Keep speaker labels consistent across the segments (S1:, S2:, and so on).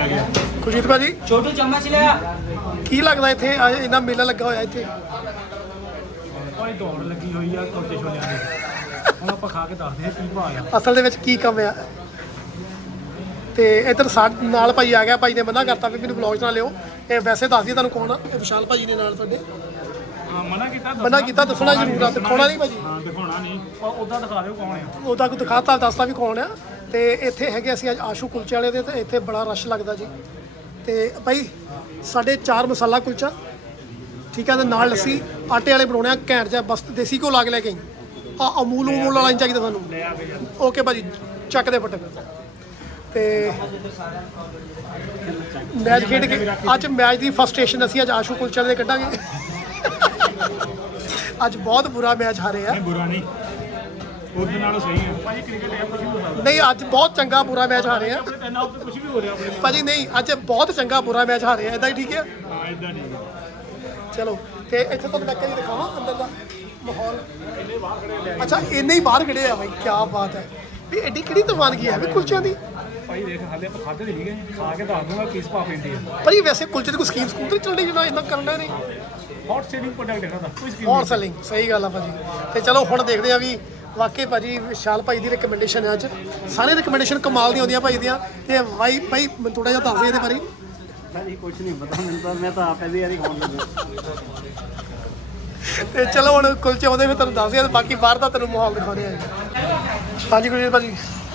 S1: ਖੁਸ਼ੀਤ ਭਾਜੀ
S2: ਛੋਟੂ ਚਮਚ ਲਿਆ।
S1: ਕੀ ਲੱਗਦਾ ਇੱਥੇ ਇੰਨਾ ਮੇਲਾ ਲੱਗਾ ਹੋਇਆ ਇੱਥੇ?
S3: ਭਾਈ ਦੌੜ ਲੱਗੀ ਹੋਈ ਆ ਕੁਲਚੇ ਛੋਲਿਆਂ ਦੀ। ਹੁਣ ਆਪਾਂ ਖਾ ਕੇ ਦੱਸਦੇ ਹਾਂ ਕੀ ਭਾਅ ਆ।
S1: ਅਸਲ ਦੇ ਵਿੱਚ ਕੀ ਕੰਮ ਆ। ਤੇ ਇੱਧਰ ਸਾਡੇ ਨਾਲ ਭਾਈ ਆ ਗਿਆ, ਭਾਈ ਨੇ ਮਨਾ ਕਰਤਾ ਵੀ ਮੈਨੂੰ ਵਲੌਗ 'ਚ ਨਾ ਲਿਓ। ਇਹ ਵੈਸੇ ਦੱਸ ਦਈਏ ਤੁਹਾਨੂੰ ਕੌਣ ਆ, ਇਹ ਵਿਸ਼ਾਲ ਭਾਜੀ ਨੇ ਨਾਲ ਤੁਹਾਡੇ
S3: ਹਾਂ ਮਨਾ ਕੀਤਾ
S1: ਦੱਸਣਾ ਜ਼ਰੂਰ ਆ, ਦਿਖਾਉਣਾ ਨਹੀਂ ਭਾਜੀ।
S3: ਹਾਂ ਦਿਖਾਉਣਾ ਨਹੀਂ, ਪਰ ਉੱਦਾਂ ਦਿਖਾ ਦਿਓ ਕੌਣ ਆ।
S1: ਉਹਦਾ ਕੋਈ ਦਿਖਾਤਾ ਦੱਸਦਾ ਵੀ ਕੌਣ ਆ। ਤੇ ਇੱਥੇ ਹੈਗੇ ਅਸੀਂ ਅੱਜ ਆਸ਼ੂ ਕੁਲਚੇ ਵਾਲੇ ਦੇ, ਤੇ ਇੱਥੇ ਬੜਾ ਰਸ਼ ਲੱਗਦਾ ਜੀ। ਤੇ ਭਾਈ ਸਾਡੇ 4 ਮਸਾਲਾ ਕੁਲਚਾ, ਠੀਕ ਹੈ, ਤੇ ਨਾਲ ਲੱਸੀ ਆਟੇ ਵਾਲੇ ਬਣਾਉਣੇ ਆ ਘੈਂਟ ਜਿਹਾ, ਬਸ ਦੇਸੀ ਘਿਓ ਲਾ ਕੇ ਲੈ ਕੇ ਆਈ। ਅਮੂਲ ਵਾਲਾ ਨਹੀਂ ਚਾਹੀਦਾ ਸਾਨੂੰ। ਓਕੇ ਭਾਜੀ ਚੱਕ ਦੇ ਫਟੇ। ਤੇ ਮੈਚ ਖੇਡ ਕੇ ਅੱਜ ਮੈਚ ਦੀ ਫਸਟ ਸਟੇਸ਼ਨ ਅਸੀਂ ਅੱਜ ਆਸ਼ੂ ਕੁਲਚੇ ਵਾਲੇ ਦੇ ਕੱਢਾਂਗੇ। ਅੱਜ ਬਹੁਤ ਬੁਰਾ ਮੈਚ ਹਾਰੇ ਆ।
S3: ਬੁਰਾ ਨਹੀਂ, ਉਹਦੇ ਨਾਲੋਂ ਸਹੀ ਹੈ ਭਾਜੀ। ਕ੍ਰਿਕਟ ਹੈ, ਕੁਝ ਵੀ ਹੋ ਸਕਦਾ।
S1: ਨਹੀਂ ਅੱਜ ਬਹੁਤ ਚੰਗਾ ਬੁਰਾ ਮੈਚ ਹਾਰੇ ਆ
S3: ਇੰਨਾ ਉੱਤੇ ਕੁਝ ਵੀ ਹੋ ਰਿਹਾ ਆਪਣੇ
S1: ਭਾਜੀ। ਨਹੀਂ ਅੱਜ ਬਹੁਤ ਚੰਗਾ ਬੁਰਾ ਮੈਚ ਹਾਰੇ ਆ, ਇਦਾਂ ਹੀ ਠੀਕ ਹੈ।
S3: ਹਾਂ ਇਦਾਂ ਨਹੀਂ।
S1: ਚਲੋ ਤੇ ਇੱਥੇ ਤੁਹਾਨੂੰ ਮੈਂ ਕਦੀ ਦਿਖਾਵਾਂ ਅੰਦਰ ਦਾ ਮਾਹੌਲ। ਅੱਛਾ ਇੰਨੇ ਹੀ ਬਾਹਰ ਖੜੇ ਆ ਬਾਈ, ਕੀ ਬਾਤ ਹੈ। ਵੀ ਐਡੀ ਕਿਹੜੀ ਦੀਵਾਨਗੀ ਹੈ ਵੀ ਕੁਲਚਿਆਂ ਦੀ।
S3: ਭਾਈ ਦੇਖ ਹਾਲੇ ਆਪਾਂ ਖਾਦੇ ਨਹੀਂ ਗਏ, ਖਾ ਕੇ ਦੱਸ ਦੂੰਗਾ ਕਿਸ ਭਾਅ ਪੈਂਦੀ ਹੈ।
S1: ਭਾਜੀ ਵੈਸੇ ਕੁਲਚੇ ਦੀ ਕੋਈ ਸਕੀਮ ਸਕੂਟਰ ਚੱਲਦੀ ਜਿਹੜਾ ਇੰਨਾ ਕਰਨਾ ਨਹੀਂ।
S3: ਹੌਟ ਸੇਲਿੰਗ ਪ੍ਰੋਡਕਟ ਹੈ ਨਾ, ਕੋਈ ਸਕੀਮ
S1: ਹੌਟ ਸੈਲਿੰਗ, ਸਹੀ ਗੱਲ ਆ ਭਾਜੀ। ਤੇ ਚਲੋ ਹੁਣ ਦੇਖਦੇ ਆ ਵੀ ਵਾਕਈ ਭਾਜੀ ਵਿਸ਼ਾਲ ਭਾਈ ਦੀ ਰਿਕਮੈਂਡੇਸ਼ਨ ਹੈ ਅੱਜ। ਸਾਰੇ ਰਿਕਮੈਂਡੇਸ਼ਨ ਕਮਾਲ ਦੀਆਂ ਆਉਂਦੀਆਂ ਭਾਈ ਦੀਆਂ। ਤੇ ਭਾਈ ਮੈਨੂੰ ਥੋੜਾ ਜਿਹਾ ਦੱਸ ਦੇ ਇਹਦੇ ਬਾਰੇ।
S2: ਭਾਜੀ ਕੁਝ ਨਹੀਂ ਪਤਾ ਮੈਨੂੰ ਤਾਂ, ਮੈਂ ਤਾਂ ਪਹਿਲੀ ਵਾਰੀ ਖਾਣ ਲੱਗਾ।
S1: ਤੇ ਚਲੋ ਹੁਣ ਕੁਲਚੇ ਆਉਂਦੇ ਫਿਰ ਤੁਹਾਨੂੰ ਦੱਸਦੇ ਆ, ਬਾਕੀ ਬਾਹਰ ਦਾ ਤੈਨੂੰ ਮਾਹੌਲ ਦਿਖਾਉਂਦੇ ਆ। ਹਾਂਜੀ ਗੁਰਜੀਤ ਭਾਜੀ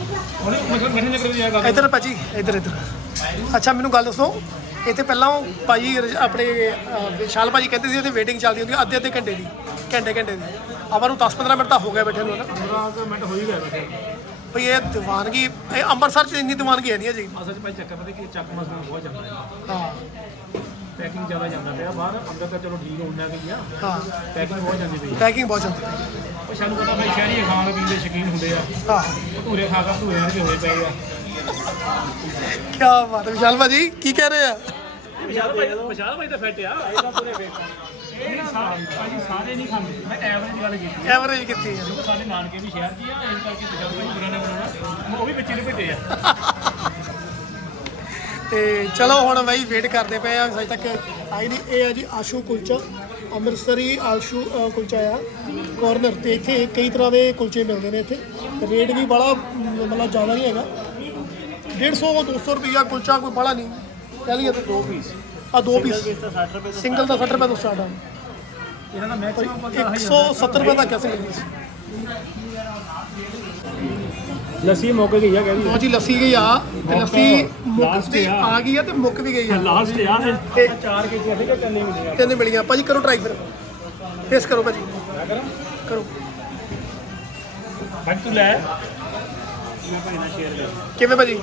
S1: ਇੱਧਰ ਭਾਜੀ, ਇੱਧਰ। ਅੱਛਾ ਮੈਨੂੰ ਗੱਲ ਦੱਸੋ, ਇੱਥੇ ਪਹਿਲਾਂ ਭਾਜੀ ਆਪਣੇ ਵਿਸ਼ਾਲ ਭਾਜੀ ਕਹਿੰਦੇ ਸੀ ਇੱਥੇ ਵੇਟਿੰਗ ਚੱਲਦੀ ਹੁੰਦੀ ਅੱਧੇ ਘੰਟੇ ਦੀ, ਘੰਟੇ ਦੀ। ਆਪਾਂ ਨੂੰ 10-15 ਮਿੰਟ ਤਾਂ ਹੋ ਗਏ ਬੈਠੇ ਨੂੰ ਨਾ।
S3: 15 ਮਿੰਟ ਹੋ ਹੀ ਗਏ ਬੈਠੇ।
S1: ਭਈ ਇਹ ਦੀਵਾਨਗੀ, ਇਹ ਅੰਮ੍ਰਿਤਸਰ 'ਚ ਇੰਨੀ ਦੀਵਾਨਗੀ ਹੈ ਨਹੀਂ ਜੀ।
S3: ਅਸਲ 'ਚ ਭਾਈ ਚੱਕਰ ਪਤਾ ਕਿ ਚੱਕ ਮਸਲਾ ਬਹੁਤ ਜਾਂਦਾ ਹੈ।
S1: ਹਾਂ
S3: ਪੈਕਿੰਗ ਜ਼ਿਆਦਾ ਜਾਂਦਾ ਪਿਆ ਬਾਹਰ, ਅੰਦਰ ਤਾਂ ਚਲੋ ਠੀਕ ਹੁੰਦਾ ਗਈ ਆ।
S1: ਹਾਂ
S3: ਪੈਕਿੰਗ ਬਹੁਤ ਜਾਂਦੀ ਪਈ।
S1: ਪੈਕਿੰਗ ਬਹੁਤ ਜਾਂਦੀ ਹੈ।
S3: ਉਹ ਸਾਨੂੰ ਪਤਾ ਭਾਈ ਸ਼ਹਿਰੀ ਖਾਣ ਪੀਣ ਦੇ ਸ਼ੌਕੀਨ ਹੁੰਦੇ ਆ।
S1: ਹਾਂ
S3: ਭਟੂਰੇ ਖਾ ਕੇ ਭਟੂਰੇ ਵਰਗੇ ਹੋਏ ਪਏ ਆ।
S1: ਕੀ ਬਾਤ ਹੈ ਵਿਸ਼ਾਲ ਭਾਜੀ, ਕੀ ਕਹਿ ਰਹੇ ਆ?
S3: ਵਿਸ਼ਾਲ ਭਾਈ ਤਾਂ ਫਿੱਟ ਆ, ਇਹਦਾ ਪੂਰੇ ਫਿੱਟ ਆ। ਇਹ ਭਾਜੀ ਸਾਰੇ ਨਹੀਂ ਖਾਂਦੇ, ਮੈਂ ਐਵਰੇਜ ਗੱਲ ਕੀਤੀ।
S1: ਐਵਰੇਜ ਕੀਤੀ ਹੈ।
S3: ਕਿਉਂਕਿ ਸਾਡੇ ਨਾਨਕੇ ਵੀ ਸ਼ਹਿਰ 'ਚ ਆ, ਇਸ ਕਰਕੇ ਵਿਸ਼ਾਲ ਭਾਈ ਪੂਰਾ ਨੇ ਬਣਾਉਣਾ, ਉਹ ਵੀ ਬੱਚੇ ਨੂੰ ਭੇਟੇ ਆ।
S1: ਤੇ ਚਲੋ ਹੁਣ ਬਾਈ ਵੇਟ ਕਰਦੇ ਪਏ ਆ, ਅਜੇ ਤੱਕ ਆਈ ਨਹੀਂ। ਇਹ ਹੈ ਜੀ ਆਸ਼ੂ ਕੁਲਚਾ, ਅੰਮ੍ਰਿਤਸਰੀ ਆਸ਼ੂ ਕੁਲਚਾ ਆ ਕਾਰਨਰ। ਤੇ ਇੱਥੇ ਕਈ ਤਰ੍ਹਾਂ ਦੇ ਕੁਲਚੇ ਮਿਲਦੇ ਨੇ। ਇੱਥੇ ਰੇਟ ਵੀ ਬੜਾ ਮਤਲਬ ਜ਼ਿਆਦਾ ਨਹੀਂ ਹੈਗਾ, 150-200 ਰੁਪਈਆ ਕੁਲਚਾ, ਕੋਈ ਬੜਾ ਨਹੀਂ ਕਹਿ ਲਈਏ। ਤਾਂ 2 ਪੀਸ ਦੋ ਪੀਸ ਸਿੰਗਲ ਦਾ 60 ਰੁਪਏ ਤੋਂ ਸਟਾਰਟ ਆ।
S3: ਇਹਨਾਂ ਦਾ ਮੈਕਸਿਮਮ
S1: 170 ਰੁਪਏ ਤੱਕ ਹੈ ਸਿੰਗਲ ਪੀਸ।
S3: ਲੱਸੀ ਮੁੱਕ ਗਈ ਆ ਕਹਿੰਦੀ।
S1: ਲਓ ਜੀ ਲੱਸੀ ਗਈ ਆ, ਤੇ ਲੱਸੀ ਮੁੱਕ ਤੇ ਆ ਗਈ ਆ ਤੇ ਮੁੱਕ ਵੀ ਗਈ ਆ।
S3: ਲਾਸਟ ਯਾਰ
S1: ਤੇ
S3: 4 ਕੇਜੀ ਅਸੀਂ ਕਿ 3 ਮਿਲੇਗਾ।
S1: 3 ਮਿਲੀਆਂ ਭਾਜੀ। ਕਰੋ ਟਰਾਈ ਫਿਰ, ਫੇਸ ਕਰੋ ਭਾਜੀ, ਕਰੋ।
S3: ਭਾਈ ਤੂੰ ਲੈ, ਮੈਂ ਭਾਈ ਨਾਲ ਸ਼ੇਅਰ ਕਰ।
S1: ਕਿਵੇਂ ਭਾਜੀ?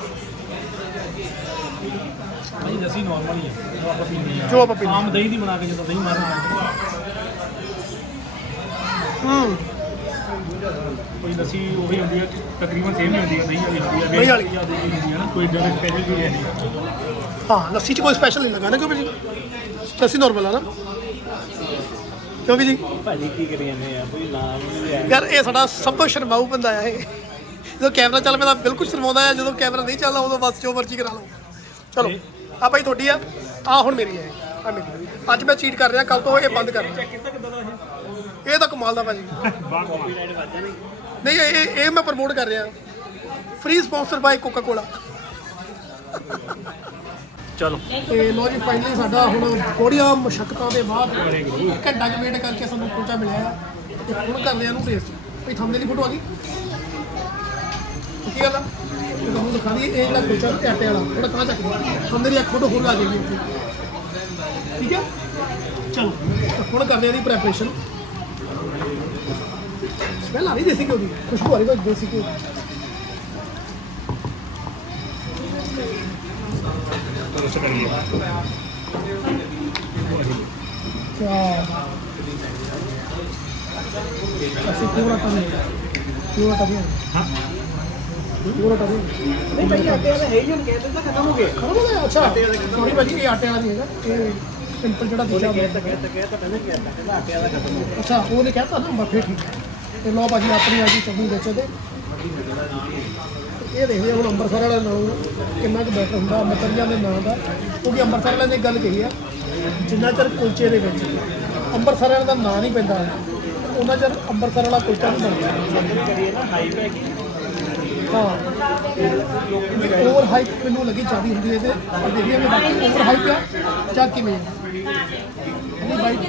S3: ਭਾਈ ਲੱਸੀ ਨਾਰਮਲ ਹੀ ਆ ਜੋ ਆਪਾਂ ਪੀਂਦੇ ਆ,
S1: ਜੋ ਆਪਾਂ ਪੀਂਦੇ
S3: ਆਮ ਦਹੀਂ ਦੀ ਬਣਾ ਕੇ ਜਦੋਂ ਦਹੀਂ ਮਾਰਨਾ। ਕੋਈ ਲੱਸੀ ਉਹੀ ਹੁੰਦੀ ਹੈ ਤਕਰੀਬਨ ਸੇਮ ਹੀ ਹੁੰਦੀ ਹੈ, ਦਹੀਂ ਵਾਲੀ ਹੁੰਦੀ ਹੈ,
S1: ਦਹੀਂ ਵਾਲੀ
S3: ਹੁੰਦੀ ਹੈ ਨਾ, ਕੋਈ ਡਰ ਸਪੈਸ਼ਲ ਚੀਜ਼ ਹੈ ਨਹੀਂ।
S1: ਹਾਂ ਲੱਸੀ 'ਚ ਕੋਈ ਸਪੈਸ਼ਲ ਨਹੀਂ ਲੱਗਾ ਨਾ ਕਿਉਂ ਭਾਜੀ? ਲੱਸੀ ਨੋਰਮਲ ਆ ਨਾ ਕਿਉਂ ਵੀ ਜੀ?
S2: ਭਾਜੀ ਕੀ ਕਰੀ ਜਾਂਦੇ ਆ, ਕੋਈ ਨਾਮ ਨਹੀਂ
S1: ਯਾਰ ਇਹ ਸਾਡਾ ਸਭ ਤੋਂ ਸ਼ਰਮਾਊ ਬੰਦਾ ਆ ਇਹ। ਜਦੋਂ ਕੈਮਰਾ ਚੱਲ ਪੈਂਦਾ ਬਿਲਕੁਲ ਸ਼ਰਮਾਉਂਦਾ ਆ, ਜਦੋਂ ਕੈਮਰਾ ਨਹੀਂ ਚੱਲਦਾ ਉਦੋਂ ਬਸ ਜੋ ਮਰਜ਼ੀ ਕਰਾ ਲਓ। ਚਲੋ ਆ ਭਾਈ ਤੁਹਾਡੀ ਆ, ਆ ਹੁਣ ਮੇਰੀ ਹੈ। ਆ ਮੇਰੀ ਅੱਜ ਮੈਂ ਚੀਟ ਕਰ ਰਿਹਾ, ਕੱਲ ਤੋਂ ਇਹ ਬੰਦ ਕਰ ਰਿਹਾ। ਇਹ ਤਾਂ ਕਮਾਲ ਦਾ ਭਾਜੀ। ਨਹੀਂ ਇਹ ਮੈਂ ਪ੍ਰਮੋਟ ਕਰ ਰਿਹਾ, ਫ੍ਰੀ ਸਪਾਂਸਰ ਬਾਈ ਕੋਕਾ ਕੋਲਾ।
S3: ਚਲੋ
S1: ਤੇ ਲੋ ਜੀ ਫਾਈਨਲੀ ਸਾਡਾ ਹੁਣ ਬੜੀਆਂ ਮੁਸ਼ੱਕਤਾਂ ਦੇ ਬਾਅਦ ਘੰਟਾ ਕੁ ਵੇਟ ਕਰਕੇ ਸਾਨੂੰ ਕੁਲਚਾ ਮਿਲਿਆ। ਤੇ ਹੁਣ ਕਰਦੇ ਆ ਇਹਨੂੰ ਟੇਸਟ। ਭਾਈ ਥੰਮਦੇ ਲਈ ਫੋਟੋ ਆ ਗਈ ਕੀ ਗੱਲ ਆ? ਤੇ ਤੁਹਾਨੂੰ ਦਿਖਾ ਦਈਏ ਇਹ ਜਿਹੜਾ ਕੁਲਚਾ ਤੇ ਆਟੇ ਵਾਲਾ ਥੋੜਾ ਤਾਂ ਚੱਕ ਦਿਓ, ਥੰਮਦੇ ਦੀ ਇੱਕ ਫੋਟੋ ਹੋਰ ਆ ਜਾਏਗੀ ਉੱਥੇ, ਠੀਕ ਹੈ? ਚਲੋ ਹੁਣ ਕਰਦੇ ਆ ਇਹਦੀ ਪ੍ਰੈਪਰੇਸ਼ਨ। ਸਮੈਲ ਆ ਰਹੀ ਦੇਸੀ ਘਿਓ ਦੀ, ਖੁਸ਼ਬੂ ਆ ਰਹੀ ਬਸ ਦੇਸੀ ਘਿਓ। ਅਸੀਂ ਪੂਰਾ ਟਨ ਪੂਰਾ ਟਨ ਪੂਰਾ ਟਨ
S2: ਨਹੀਂ ਭਾਈ ਆਟੇ ਵਾਲਾ ਹੈ ਹੀ ਨਹੀਂ, ਕਹਿੰਦੇ ਤਾਂ ਖਤਮ ਹੋ ਗਏ।
S1: ਖਤਮ ਹੋ ਗਿਆ? ਅੱਛਾ ਸੌਰੀ ਭਾਜੀ, ਇਹ ਆਟੇ ਵਾਲਾ ਨਹੀਂ ਹੈਗਾ, ਇਹ ਸਿੰਪਲ ਜਿਹੜਾ ਦੂਜਾ।
S2: ਕਹਿੰਦਾ ਕਹਿੰਦਾ ਆਟੇ ਵਾਲਾ ਖਤਮ ਹੋ ਗਿਆ।
S1: ਅੱਛਾ ਉਹਨੇ ਕਹਿਤਾ ਨਾ, ਬਸ ਫਿਰ ਠੀਕ ਹੈ। ਤੇ ਲਓ ਭਾਜੀ ਆਪਣੀ ਆ ਗਈ ਚਟਨੀ ਵਿੱਚ ਇਹਦੇ। ਇਹ ਦੇਖਦੇ ਹਾਂ ਹੁਣ ਅੰਮ੍ਰਿਤਸਰ ਵਾਲੇ ਨਾਲੋਂ ਕਿੰਨਾ ਕੁ ਬੈਟਰ ਹੁੰਦਾ ਅੰਮ੍ਰਿਤਸਰੀਆਂ ਦੇ ਨਾਂ ਦਾ, ਕਿਉਂਕਿ ਅੰਮ੍ਰਿਤਸਰ ਵਾਲਿਆਂ ਨੇ ਇੱਕ ਗੱਲ ਕਹੀ ਆ, ਜਿੰਨਾ ਚਿਰ ਕੁਲਚੇ ਦੇ ਵਿੱਚ ਅੰਮ੍ਰਿਤਸਰ ਵਾਲਿਆਂ ਦਾ ਨਾਂ ਨਹੀਂ ਪੈਂਦਾ ਉਹਨਾਂ ਚਿਰ ਅੰਮ੍ਰਿਤਸਰ ਵਾਲਾ ਕੁਲਚਾ ਨਹੀਂ ਬਣਦਾ। ਹਾਂ ਓਵਰ ਹਾਈਪ ਮੈਨੂੰ ਲੱਗੀ ਜ਼ਿਆਦਾ ਹੁੰਦੀ ਹੈ, ਤੇ ਦੇਖਦੇ ਹਾਂ ਕਿ ਬਾਕੀ ਓਵਰ ਹਾਈਪ ਆ ਜਾਂ ਕਿਵੇਂ ਆ। ਨਹੀਂ ਬਾਈ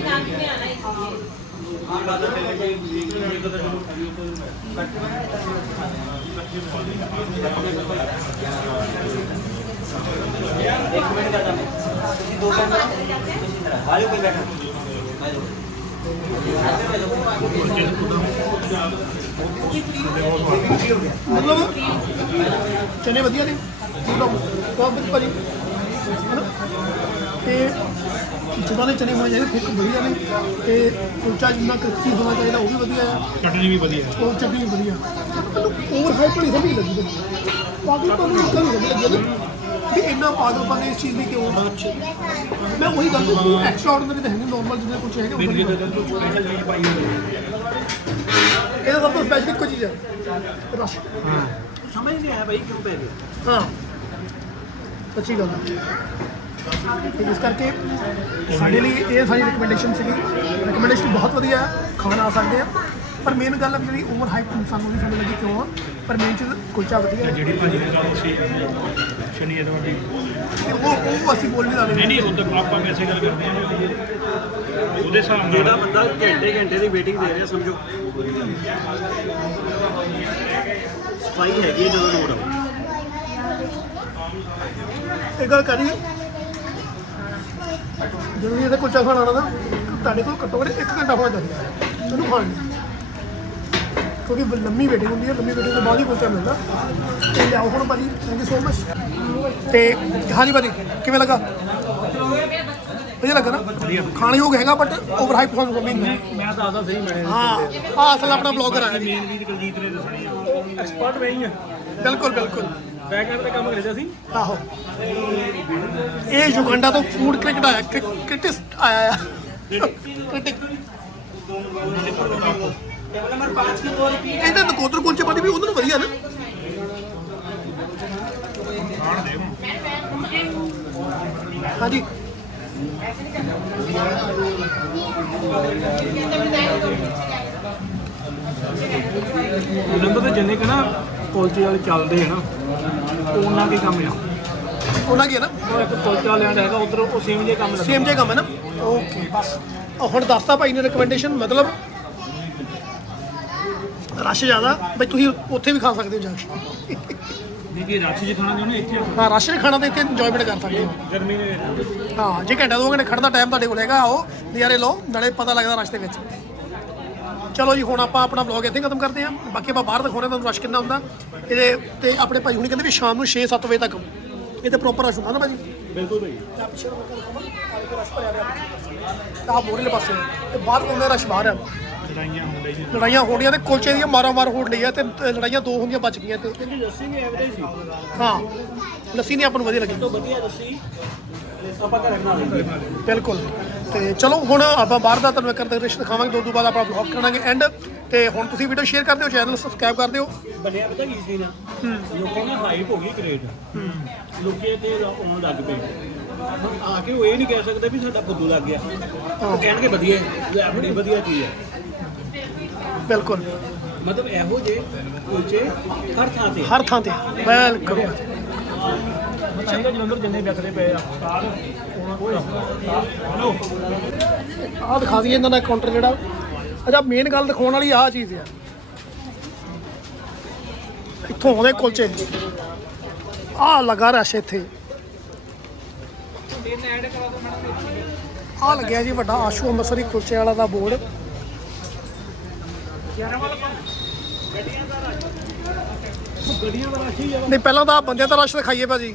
S1: ਮਤਲਬ ਚਨੇ ਵਧੀਆ ਨੇ ਬਹੁਤ ਭਾਜੀ ਹੈ ਨਾ, ਤੇ ਜਿੱਦਾਂ ਦੇ ਚਨੇ ਹੋਣੇ ਚਾਹੀਦੇ ਥਿੱਕ ਵਧੀਆ ਨੇ, ਤੇ ਕੁਲਚਾ ਜਿੰਨਾ ਕ੍ਰਿਸਪੀ ਹੋਣਾ ਚਾਹੀਦਾ ਉਹ ਵੀ ਵਧੀਆ ਆ,
S3: ਚਟਨੀ ਵੀ ਵਧੀਆ
S1: ਉਹ ਚਟਨੀ ਵੀ ਵਧੀਆ। ਮੈਨੂੰ ਓਵਰ ਹਾਈਪ ਨਹੀਂ ਸਮਝ ਲੱਗੀ ਪਾਗਲਪਨ ਨੂੰ ਕਦੀ ਸਮਝ ਲੱਗੀ ਨਾ ਵੀ ਇੰਨਾ ਪਾਗਲਪਨ ਇਸ ਚੀਜ਼ ਦੀ ਕਿਉਂ। ਮੈਂ ਉਹੀ ਗੱਲ ਐਕਸਟਰਾ ਆਰਡੀਨਰੀ ਤਾਂ ਹੈ ਨਹੀਂ, ਨੋਰਮਲ ਜਿੰਨੇ ਕੁਛ ਹੈਗੇ ਇਹਦਾ ਸਭ ਤੋਂ ਸਪੈਸ਼ਲ ਇੱਕੋ ਚੀਜ਼ ਹੈ ਰਸ਼।
S2: ਸਮਝ ਨਹੀਂ ਆਇਆ ਭਾਈ ਕਿਉਂ ਪੈ ਗਿਆ।
S1: ਹਾਂ ਸੱਚੀ ਗੱਲ ਹੈ, ਤੇ ਇਸ ਕਰਕੇ ਸਾਡੇ ਲਈ ਇਹ ਸਾਡੀ ਰਿਕਮੈਂਡੇਸ਼ਨ ਸੀਗੀ। ਰਿਕਮੈਂਡੇਸ਼ਨ ਬਹੁਤ ਵਧੀਆ ਹੈ, ਖਾਣ ਆ ਸਕਦੇ ਆ, ਪਰ ਮੇਨ ਗੱਲ ਜਿਹੜੀ ਓਵਰ ਹਾਈਪ ਸਾਨੂੰ ਨਹੀਂ ਸਮਝ ਲੱਗੀ ਕਿਉਂ ਆ, ਪਰ ਮੇਨ ਚੀਜ਼ ਕੁਲਚਾ ਵਧੀਆ ਹੈ।
S3: ਜਿਹੜੀ ਭਾਜੀ ਦੀ ਗੱਲ ਸੀ ਸ਼ਨੀ ਐਤਵਾਰ ਦੀ,
S1: ਤੇ ਉਹ ਅਸੀਂ ਬੋਲ ਨਹੀਂ ਸਕਦੇ।
S3: ਨਹੀਂ ਉਹ ਤਾਂ ਆਪਾਂ ਵੈਸੇ ਗੱਲ ਕਰਦੇ ਹਾਂ ਉਹਦੇ ਹਿਸਾਬ ਨਾਲ
S2: ਜਿਹੜਾ ਬੰਦਾ ਘੰਟੇ ਦੀ ਵੇਟਿੰਗ ਦੇ ਰਿਹਾ ਸਮਝੋ, ਸਫਾਈ ਹੈਗੀ ਹੈ ਜਦੋਂ ਲੋੜ ਆਉ।
S1: ਇਹ ਗੱਲ ਕਰੀਏ ਜਦੋਂ ਵੀ ਇਹਦਾ ਕੁਲਚਾ ਖਾਣਾ ਆਉਣਾ ਨਾ ਤੁਹਾਡੇ ਕੋਲ ਘੱਟੋ ਘੱਟ 1 ਘੰਟਾ ਹੋਣਾ ਚਾਹੀਦਾ ਇਹਨੂੰ ਖਾਣ ਲਈ, ਕਿਉਂਕਿ ਲੰਮੀ ਵੇਟਿੰਗ ਹੁੰਦੀ ਹੈ। ਲੰਮੀ ਵੇਟਿੰਗ ਤੋਂ ਬਾਅਦ ਹੀ ਕੁਲਚਾ ਮਿਲਦਾ। ਤੇ ਲਿਆਓ ਹੁਣ ਭਾਜੀ, ਥੈਂਕ ਯੂ ਸੋ ਮਚ। ਤੇ ਹਾਂਜੀ ਭਾਜੀ ਕਿਵੇਂ ਲੱਗਾ? ਵਧੀਆ ਲੱਗਾ ਨਾ? ਖਾਣਯੋਗ ਹੈਗਾ ਬਟ ਓਵਰ ਹਾਈਪ ਤੁਹਾਨੂੰ ਕਮੀ ਨਹੀਂ।
S3: ਮੈਂ ਤਾਂ ਆਦਾ ਸਹੀ ਮੈਂ
S1: ਹਾਂ ਆ ਅਸਲ ਆਪਣਾ ਬਲੌਗਰ ਆਇਆ ਜੀ।
S3: ਮੇਨ ਵੀਰ ਕੁਲਜੀਤ ਨੇ ਦੱਸਣੀ ਆ, ਉਹ ਐਕਸਪਰਟ ਮੈਂ ਹੀ ਆ,
S1: ਬਿਲਕੁਲ ਬਿਲਕੁਲ
S3: ਬੈਕ ਐਂਡ ਤੇ ਕੰਮ ਕਰਦਾ ਸੀ।
S1: ਆਹੋ ਇਹ ਯੁਗੰਡਾ ਤੋਂ ਫੂਡ ਕ੍ਰਿਕਟ ਆਇਆ, ਕ੍ਰਿਟਿਸਟ ਆਇਆ ਆ ਕ੍ਰਿਟਿਕ। ਇਹਦਾ ਨਕੋਦਰ ਕੁਲਚੇ ਪਾਣੀ ਵੀ ਉਹਨਾਂ ਨੂੰ ਵਧੀਆ ਨਾ। ਹਾਂਜੀ
S3: ਜਲੰਧਰ ਦੇ ਜਿੰਨੇ ਕਿ ਨਾ ਕੁਲਚੇ ਵਾਲੇ ਚੱਲਦੇ ਆ ਨਾ, ਉਹਨਾਂ ਕੇ ਕੰਮ ਆ।
S1: ਉਹਨਾਂ ਕੀ ਹੈ ਨਾ
S3: ਉਹ ਇੱਕ ਕੁਲਚਾ ਲੈਂਡ ਹੈਗਾ ਉਧਰ, ਉਹ ਸੇਮ ਜੇ ਕੰਮ
S1: ਸੇਮ ਜਿਹਾ ਕੰਮ ਹੈ ਨਾ। ਓਕੇ ਬਸ ਹੁਣ ਦੱਸਤਾ ਭਾਈ ਨੇ ਰਿਕਮੈਂਡੇਸ਼ਨ, ਮਤਲਬ ਰਸ਼ ਜ਼ਿਆਦਾ ਬਈ ਤੁਸੀਂ ਉੱਥੇ ਵੀ ਖਾ ਸਕਦੇ ਹੋ ਜਾ ਕੇ।
S3: ਨਹੀਂ ਕਿ ਰਾਸ਼ੀ ਚ ਖਾਣਾ ਚਾਹੁੰਦੇ ਇੱਥੇ
S1: ਹਾਂ ਰਸ਼ ਨੇ ਖਾਣਾ ਤੇ ਇੱਥੇ ਇੰਜੋਇਮੈਂਟ ਕਰ ਸਕਦੇ ਹੋ।
S3: ਗਰਮੀ ਦੇ
S1: ਹਾਂ ਜੇ ਘੰਟਾ 2 ਘੰਟੇ ਖੜ੍ਹਨ ਦਾ ਟਾਈਮ ਤੁਹਾਡੇ ਕੋਲ ਹੈਗਾ, ਆਓ ਨਜ਼ਾਰੇ ਲਓ, ਨਾਲੇ ਪਤਾ ਲੱਗਦਾ ਰਸ਼ ਦੇ ਵਿੱਚ। ਚਲੋ ਜੀ ਹੁਣ ਆਪਾਂ ਆਪਣਾ ਵਲੌਗ ਇੱਥੇ ਖਤਮ ਕਰਦੇ ਹਾਂ। ਬਾਕੀ ਆਪਾਂ ਬਾਹਰ ਦਿਖਾਉਣੇ ਤੁਹਾਨੂੰ ਰਸ਼ ਕਿੰਨਾ ਹੁੰਦਾ ਇਹਦੇ ਤੇ। ਆਪਣੇ ਭਾਈ ਹੁਣੀ ਕਹਿੰਦੇ ਵੀ ਸ਼ਾਮ ਨੂੰ 6-7 ਵਜੇ ਤੱਕ ਇਹ ਤੇ ਪ੍ਰੋਪਰ ਰਸ਼ ਹੁੰਦਾ ਨਾ ਭਾਜੀ।
S3: ਬਿਲਕੁਲ ਭਾਈ
S1: ਆਹ ਮੋਰਲੇ ਪਾਸੇ ਤੇ ਬਾਹਰ ਉਹਦਾ ਰਸ਼ ਬਾਹਰ ਆ।
S3: ਲੜਾਈਆਂ ਹੋ ਰਹੀਆਂ,
S1: ਲੜਾਈਆਂ ਹੋਣੀਆਂ ਤੇ ਕੁਲਚੇ ਦੀਆਂ ਮਾਰਾ ਮਾਰ ਹੋਣ ਲਈ ਆ, ਤੇ ਲੜਾਈਆਂ 2 ਹੁੰਦੀਆਂ ਬਚ ਗਈਆਂ। ਤੇ
S2: ਲੱਸੀ ਵੀ ਐਵਰੇਜ ਸੀ,
S1: ਹਾਂ ਲੱਸੀ ਨਹੀਂ ਆਪਾਂ ਨੂੰ ਵਧੀਆ ਲੱਗੀ।
S2: ਤੋਂ ਵਧੀਆ ਲੱਸੀ ਆਪਾਂ ਘਰੇ ਬਣਾ ਲਈਏ।
S1: ਬਿਲਕੁਲ। ਤੇ ਚਲੋ ਹੁਣ ਆਪਾਂ ਬਾਹਰ ਦਾ ਤੁਹਾਨੂੰ ਇੱਕ ਦ੍ਰਿਸ਼ ਦਿਖਾਵਾਂਗੇ, ਦੋ ਬਾਅਦ ਆਪਾਂ ਵਲੌਗ ਕਰਾਂਗੇ ਐਂਡ। ਤੇ ਹੁਣ ਤੁਸੀਂ ਵੀਡੀਓ ਸ਼ੇਅਰ ਕਰ ਦਿਓ, ਚੈਨਲ ਸਬਸਕ੍ਰਾਈਬ ਕਰ ਦਿਓ।
S2: ਬਣਿਆ ਪਤਾ ਕੀ ਸੀ ਨਾ, ਲੋਕਾਂ ਨੇ ਹਾਈਪ ਹੋ ਗਈ ਕ੍ਰੇਡ, ਲੋਕੀ ਇੱਥੇ ਆਉਣ ਲੱਗ ਪਏ। ਹੁਣ ਆ ਕੇ ਉਹ ਇਹ ਨਹੀਂ ਕਹਿ ਸਕਦੇ ਵੀ ਸਾਡਾ ਫੁੱਦੂ ਲੱਗ ਗਿਆ, ਉਹ ਕਹਿਣਗੇ ਵਧੀਆ ਹੈ, ਆਪਣੀ ਵਧੀਆ ਚੀਜ਼ ਹੈ।
S1: ਬਿਲਕੁਲ
S2: ਮਤਲਬ ਇਹੋ ਜਿਹੇ ਕੁਲਚੇ ਹਰ ਥਾਂ ਤੇ
S1: ਹਰ ਥਾਂ ਤੇ ਬਿਲਕੁਲ।
S3: ਚੰਗੇ ਜਲੰਧਰ ਜਿੰਨੇ ਵਿਕਦੇ ਪਏ ਆ
S1: ਆਹ ਦਿਖਾ ਦਈਏ ਇਹਨਾਂ ਦਾ ਕਾਊਂਟਰ ਜਿਹੜਾ। ਅੱਛਾ ਮੇਨ ਗੱਲ ਦਿਖਾਉਣ ਵਾਲੀ ਆਹ ਚੀਜ਼ ਆ, ਇੱਥੋਂ ਆਉਂਦੇ ਕੁਲਚੇ। ਆਹ ਲੱਗਾ ਰਸ਼ ਇੱਥੇ, ਆਹ ਲੱਗਿਆ ਜੀ ਵੱਡਾ ਆਸ਼ੂ ਅੰਮ੍ਰਿਤਸਰੀ ਕੁਲਚੇ ਵਾਲਾ ਦਾ ਬੋਰਡ। ਨਹੀਂ ਪਹਿਲਾਂ ਤਾਂ ਬੰਦਿਆਂ ਦਾ ਰਸ਼ ਦਿਖਾਈਏ ਭਾਜੀ।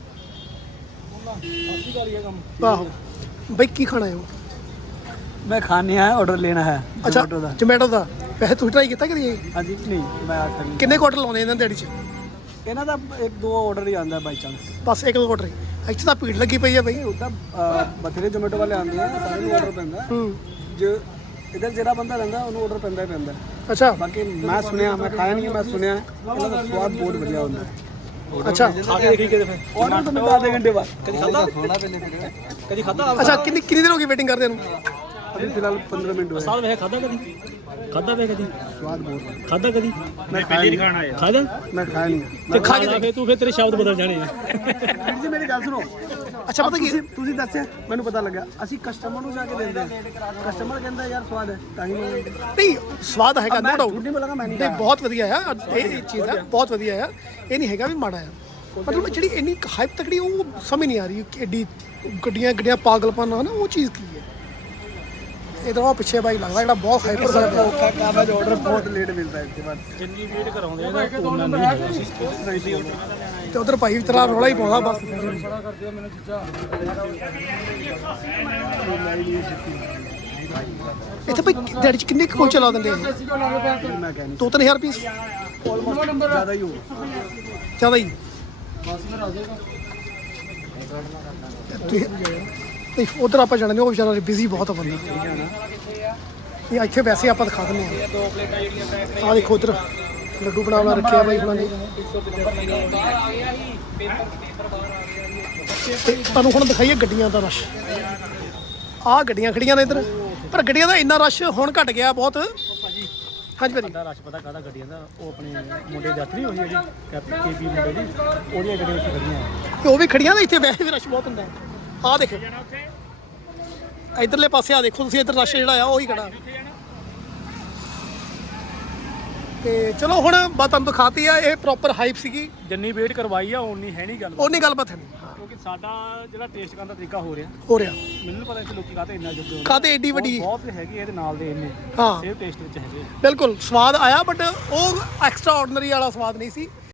S1: ਆਹੋ ਬਈ ਕੀ ਖਾਣਾ ਹੈ ਉਹ?
S2: मैं खाने आया, ऑर्डर लेना है
S1: ਅੱਛਾ ਜਮੈਟੋ ਦਾ। ਵੈਸੇ ਤੁਸੀਂ ਟਰਾਈ ਕੀਤਾ ਕਦੀ?
S2: हाँ जी नहीं मैं आज तक
S1: ਕਿੰਨੇ ਕੁਆਟਰ ਲਾਉਂਦੇ ਇਹਨਾਂ ਦਿਹਾੜੀ 'ਚ?
S2: ਇਹਨਾਂ ਦਾ 1-2 ਆਰਡਰ ਹੀ ਆਉਂਦਾ ਬਾਈ ਚਾਂਸ।
S1: ਬਸ 1 ਕੁਆਟਰ ਹੀ। ਇੱਥੇ ਤਾਂ ਭੀੜ ਲੱਗੀ ਪਈ ਆ ਬਈ।
S2: ਉਹਦਾ ਬਥੇਰੇ ਜ਼ੋਮੈਟੋ ਵਾਲੇ ਆਉਂਦੇ ਆ, ਸਾਰੇ ਨੂੰ ਆਰਡਰ ਪੈਂਦਾ
S1: ਹੂੰ
S2: ਜੇ
S4: ਇੱਧਰ ਜਿਹੜਾ ਬੰਦਾ ਰਹਿੰਦਾ ਉਹਨੂੰ ਆਰਡਰ ਪੈਂਦਾ ਹੀ ਪੈਂਦਾ।
S1: ਅੱਛਾ
S4: ਬਾਕੀ ਮੈਂ ਸੁਣਿਆ, ਮੈਂ ਖਾਇਆ ਨਹੀਂ, ਮੈਂ ਸੁਣਿਆ ਇਹਨਾਂ ਦਾ ਸਵਾਦ ਬਹੁਤ ਵਧੀਆ ਹੁੰਦਾ ਹੈ।
S1: ਅੱਛਾ
S2: ਖਾ ਕੇ ਦੇਖੀ ਕਿਤੇ ਫਿਰ
S4: ਆਰਡਰ ਤਾਂ ਮਿਲਦਾ ਆਧੇ ਘੰਟੇ ਬਾਅਦ।
S2: ਕਦੀ ਖਾਦਾ ਕਦੀ ਖਾਦਾ
S1: ਅੱਛਾ ਕਿੰਨੀ ਦਿਨ ਹੋ ਗਈ ਵੇਟਿੰਗ ਕਰਦੇ ਨੂੰ?
S4: ਅभी फिलहाल 15 मिनट हुए।
S2: ਸਾਲ ਵੇ ਖਾਦਾ ਕਦੀ ਕਦੀ
S4: स्वाद बहुत है।
S2: ਖਾਦਾ ਕਦੀ
S4: मैं खाया नहीं,
S3: ਖਾਣਾ ਹੈ
S2: ਖਾਦਾ
S4: मैं खाया नहीं।
S2: ਤੇ ਖਾ ਕੇ ਫੇ ਤੂੰ ਫੇ ਤੇਰੇ ਸ਼ਬਦ ਬਦਲ ਜਾਣੇ ਆ
S4: ਵੀਰ ਜੀ ਮੇਰੀ ਗੱਲ ਸੁਣੋ।
S1: ਅੱਛਾ ਪਤਾ ਕੀ
S4: ਤੁਸੀਂ ਦੱਸਿਆ ਮੈਨੂੰ ਪਤਾ ਲੱਗਾ, ਅਸੀਂ ਕਸਟਮਰ ਨੂੰ ਜਾ ਕੇ ਦਿੰਦੇ ਹਾਂ, ਕਸਟਮਰ ਕਹਿੰਦਾ ਯਾਰ ਸਵਾਦ ਹੈ ਤਾਂ ਹੀ ਮੰਗਾਂਗੇ।
S1: ਨਹੀਂ ਸਵਾਦ ਹੈਗਾ ਨੋ ਡਾਊਟ।
S4: ਨਹੀਂ ਬੋਲਾਂਗਾ ਮੈਂ ਨਹੀਂ
S1: ਨਹੀਂ ਬਹੁਤ ਵਧੀਆ ਆ ਇਹ ਚੀਜ਼ ਆ, ਬਹੁਤ ਵਧੀਆ ਆ, ਇਹ ਨਹੀਂ ਹੈਗਾ ਵੀ ਮਾੜਾ ਆ। ਮਤਲਬ ਜਿਹੜੀ ਇੰਨੀ ਹਾਈਪ ਤਕੜੀ ਉਹ ਸਮਝ ਨਹੀਂ ਆ ਰਹੀ ਕਿ ਐਡੀ ਗੱਡੀਆਂ ਪਾਗਲਪਨ ਆ ਨਾ, ਉਹ ਚੀਜ਼ ਕੀ ਹੈ। ਇਧਰ ਉਹ ਪਿੱਛੇ ਬਾਈ ਲੱਗਦਾ ਜਿਹੜਾ ਬਹੁਤ ਹਾਈਪਰ ਸਕਦਾ
S4: ਔਖਾ ਕੰਮ ਹੈ, ਆਰਡਰ ਬਹੁਤ ਲੇਟ ਮਿਲਦਾ ਹੈ ਇੱਥੇ ਬਾਅਦ।
S2: ਜਿੰਨੀ ਵੇਟ ਕਰਾਉਂਦੇ ਆ ਨਾ ਉਹਨਾਂ ਨਹੀਂ ਹੈਗਾ
S1: ਤੇ ਉਧਰ ਭਾਈ ਤੇਰਾ ਰੌਲਾ ਹੀ ਪਾਉਂਦਾ ਬਸ। ਇੱਥੇ ਭਾਈ ਦਿਹਾੜੀ ਚ ਕਿੰਨੇ ਕੁ ਕੁਲਚੇ ਲਾ ਦਿੰਦੇ ਆ?
S4: ਮੈਂ ਕਹਿੰਦਾ
S1: 2-3000 ਪੀਸ
S4: ਜ਼ਿਆਦਾ ਹੀ ਹੋਊਗਾ।
S1: ਜ਼ਿਆਦਾ ਹੀ। ਨਹੀਂ ਉਧਰ ਆਪਾਂ ਜਾਣਦੇ ਉਹ ਵਿਚਾਰਾ ਬਿਜ਼ੀ ਬਹੁਤ ਆ ਬੰਦਾ। ਨਹੀਂ ਇੱਥੇ ਵੈਸੇ ਆਪਾਂ ਦਿਖਾ ਦਿੰਦੇ ਆ। ਆਹ ਦੇਖੋ ਉਧਰ ਲੱਡੂ ਬਣਾ ਰੱਖਿਆ ਬਾਈ ਹੁਣਾਂ ਨੇ। ਤੇ ਤੁਹਾਨੂੰ ਹੁਣ ਦਿਖਾਈਏ ਗੱਡੀਆਂ ਦਾ ਰਸ਼। ਆਹ ਗੱਡੀਆਂ ਖੜੀਆਂ ਨੇ ਇੱਧਰ, ਪਰ ਗੱਡੀਆਂ ਦਾ ਇੰਨਾ ਰਸ਼ ਹੁਣ ਘਟ ਗਿਆ ਬਹੁਤ। ਹਾਂਜੀ ਭਾਜੀ
S2: ਦਾ ਰਸ਼ ਪਤਾ ਕਾਹਦਾ ਗੱਡੀਆਂ ਦਾ, ਉਹ ਆਪਣੇ ਮੁੰਡੇ ਦੀ ਯਾਤਰੀ ਹੋਈ ਜਿਹੜੀ ਕੇਪੀ ਮੁੰਡੇ ਦੀ, ਉਹਦੀਆਂ ਗੱਡੀਆਂ ਇੱਥੇ ਖੜੀਆਂ
S1: ਤੇ ਉਹ ਵੀ ਖੜੀਆਂ ਨੇ ਇੱਥੇ, ਵੈਸੇ ਵੀ ਰਸ਼ ਬਹੁਤ ਹੁੰਦਾ ਹੈ। ਆਹ ਦੇਖ ਇਧਰਲੇ ਪਾਸੇ ਆ ਦੇਖੋ ਤੁਸੀਂ, ਇੱਧਰ ਰਸ਼ ਜਿਹੜਾ ਆ ਉਹੀ ਖੜਾ। ਤੇ ਚਲੋ ਹੁਣ ਬਾਤ ਤੁਹਾਨੂੰ ਦਿਖਾਤੀ ਆ, ਇਹ ਪ੍ਰੋਪਰ ਹਾਈਪ ਸੀਗੀ,
S2: ਜਿੰਨੀ ਵੇਟ ਕਰਵਾਈ ਆ ਉਨੀ ਹੈ ਨਹੀਂ ਗੱਲ,
S1: ਉਹਨੀ ਗੱਲਬਾਤ ਹੈ ਨਹੀਂ
S2: ਕਿਉਂਕਿ ਸਾਡਾ ਜਿਹੜਾ ਟੇਸਟ ਕਰਨ ਦਾ ਤਰੀਕਾ ਹੋ ਰਿਹਾ,
S1: ਹੋ ਰਿਹਾ।
S2: ਮੈਨੂੰ ਨਹੀਂ ਪਤਾ ਇੱਥੇ ਲੋਕੀ ਕਾਹਤੇ ਇੰਨਾ ਜੁੱਗੇ ਹੁੰਦੇ,
S1: ਕਾਹਤੇ ਏਡੀ ਵੱਡੀ
S2: ਬਹੁਤ ਹੈਗੀ ਇਹਦੇ ਨਾਲ ਦੇ ਇੰਨੇ
S1: ਹਾਂ
S2: ਸੇਮ ਟੇਸਟ ਵਿੱਚ ਹੈਗੇ।
S1: ਬਿਲਕੁਲ ਸਵਾਦ ਆਇਆ, ਬਟ ਉਹ ਐਕਸਟਰਾ ਆਰਡੀਨਰੀ ਵਾਲਾ ਸਵਾਦ ਨਹੀਂ ਸੀ।